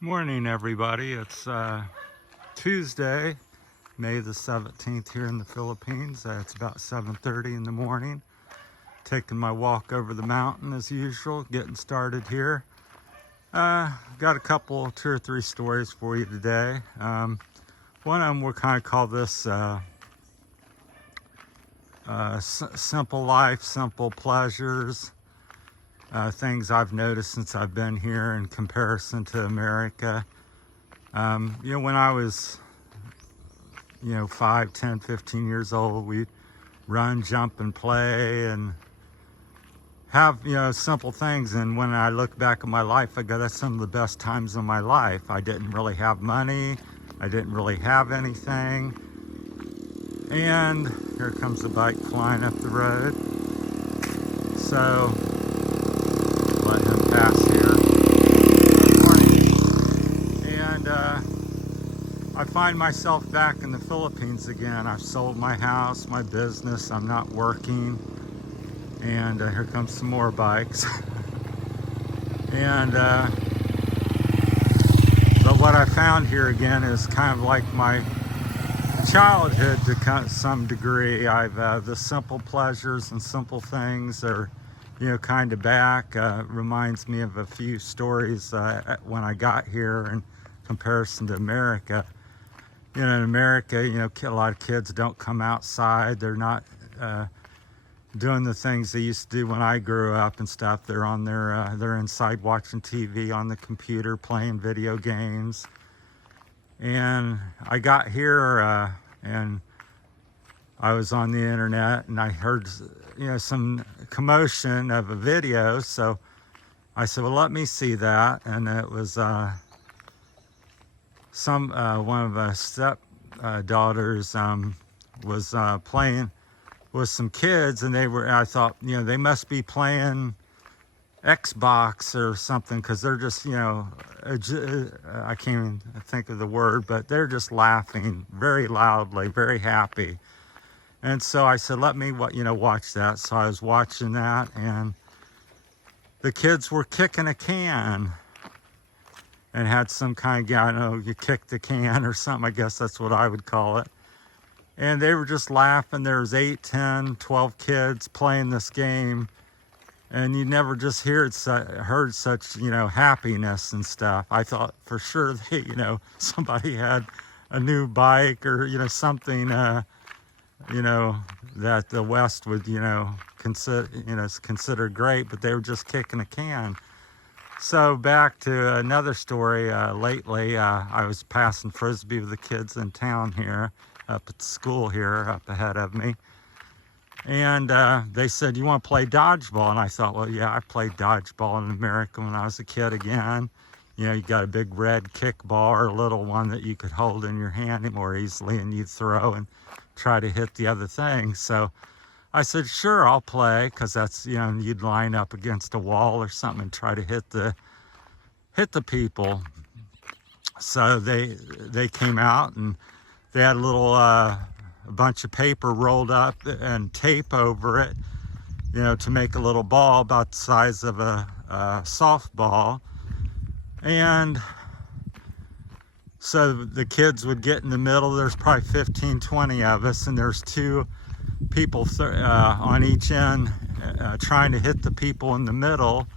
Morning, everybody. It's Tuesday, May the 17th here in the Philippines. It's about 7:30 in the morning. Taking my walk over the mountain as usual, getting started here. Got a couple, two or three stories for you today. One of them we'll kind of call this simple life, simple pleasures. Things I've noticed since I've been here in comparison to America. When I was, 5, 10, 15 years old, we'd run, jump, and play and have, simple things. And when I look back at my life, I go, that's some of the best times of my life. I didn't really have money. I didn't really have anything. And here comes the bike flying up the road. So let him pass here. Good morning. And I find myself back in the Philippines again. I've sold my house, my business. I'm not working. And here comes some more bikes. And but what I found here again is kind of like my childhood to some degree. I've the simple pleasures and simple things are kind of back. Reminds me of a few stories when I got here in comparison to America. In America, a lot of kids don't come outside. They're not doing the things they used to do when I grew up and stuff. They're on they're inside watching TV on the computer, playing video games. And I got here and I was on the internet and I heard some commotion of a video, so I said, well, let me see that. And it was one of the step daughters was playing with some kids, and I thought, they must be playing Xbox or something, because they're just, I can't even think of the word, but they're just laughing very loudly, very happy. And so I said, let me, watch that. So I was watching that, and the kids were kicking a can and had some kind of, I don't know, you kick the can or something. I guess that's what I would call it. And they were just laughing. There was 8, 10, 12 kids playing this game. And you never just heard such, happiness and stuff. I thought for sure they, somebody had a new bike or, something, that the West would, consider great, but they were just kicking a can. So back to another story. Lately, I was passing Frisbee with the kids in town here, up at the school here, up ahead of me. And they said, you want to play dodgeball? And I thought, well, yeah, I played dodgeball in America when I was a kid again. You got a big red kickball or a little one that you could hold in your hand more easily, and you'd throw and try to hit the other thing. So I said, sure, I'll play, because that's, you'd line up against a wall or something and try to hit the people. So they came out, and they had a bunch of paper rolled up and tape over it, to make a little ball about the size of a softball. And so the kids would get in the middle. There's probably 15, 20 of us, and there's two people on each end trying to hit the people in the middle.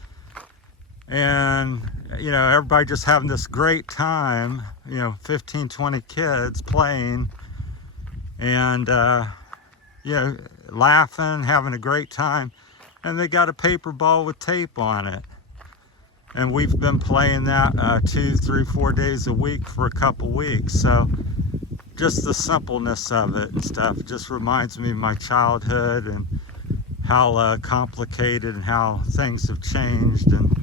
And, everybody just having this great time, 15, 20 kids playing and, laughing, having a great time. And they got a paper ball with tape on it. And we've been playing that 2, 3, 4 days a week for a couple weeks. So just the simpleness of it and stuff just reminds me of my childhood and how complicated and how things have changed. And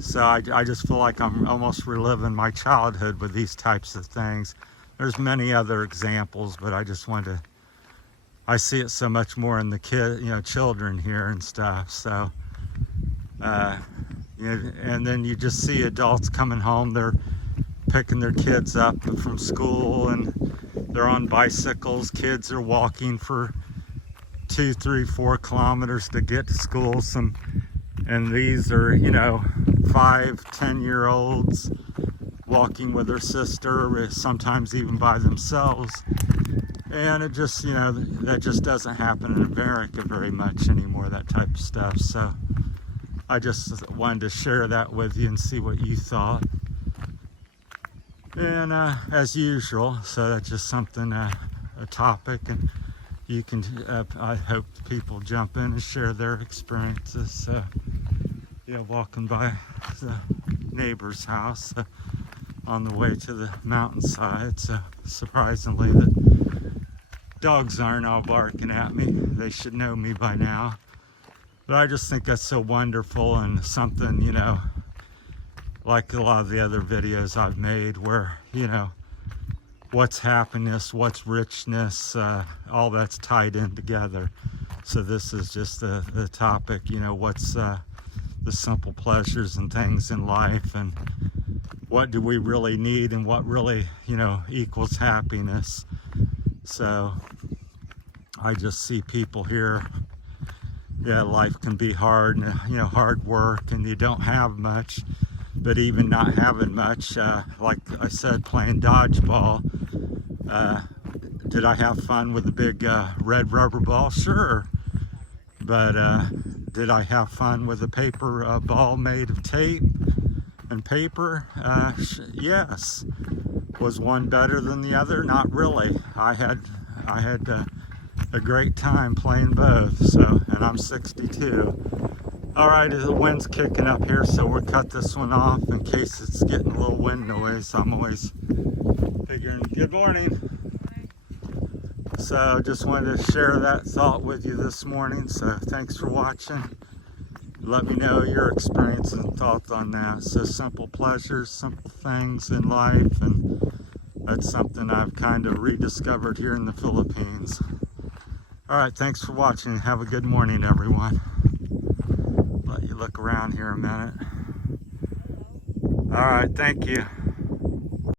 so I just feel like I'm almost reliving my childhood with these types of things. There's many other examples, but I just wanted to, I see it so much more in the children here and stuff. So, and then you just see adults coming home. They're picking their kids up from school, and they're on bicycles. Kids are walking for 2, 3, 4 kilometers to get to school. And these are, 5, 10-year-olds walking with their sister, sometimes even by themselves. And it just, that just doesn't happen in America very much anymore, that type of stuff. So I just wanted to share that with you and see what you thought. And as usual, so that's just something, a topic, and you can, I hope people jump in and share their experiences. Walking by the neighbor's house on the way to the mountainside. So surprisingly, the dogs aren't all barking at me. They should know me by now. But I just think that's so wonderful, and something, like a lot of the other videos I've made where, what's happiness, what's richness, all that's tied in together. So this is just the topic, what's the simple pleasures and things in life, and what do we really need, and what really, equals happiness. So I just see people here, life can be hard, and hard work, and you don't have much. But even not having much, like I said, playing dodgeball, did I have fun with the big red rubber ball? Sure. But did I have fun with a paper ball made of tape and paper? Yes. Was one better than the other? Not really. I had a great time playing both. So, and I'm 62. All right, the wind's kicking up here, so we'll cut this one off in case it's getting a little wind noise. I'm always figuring. Good morning. So just wanted to share that thought with you this morning. So thanks for watching. Let me know your experience and thoughts on that. So simple pleasures, simple things in life, and that's something I've kind of rediscovered here in the Philippines. All right, thanks for watching. Have a good morning, everyone. Let you look around here a minute. All right, thank you.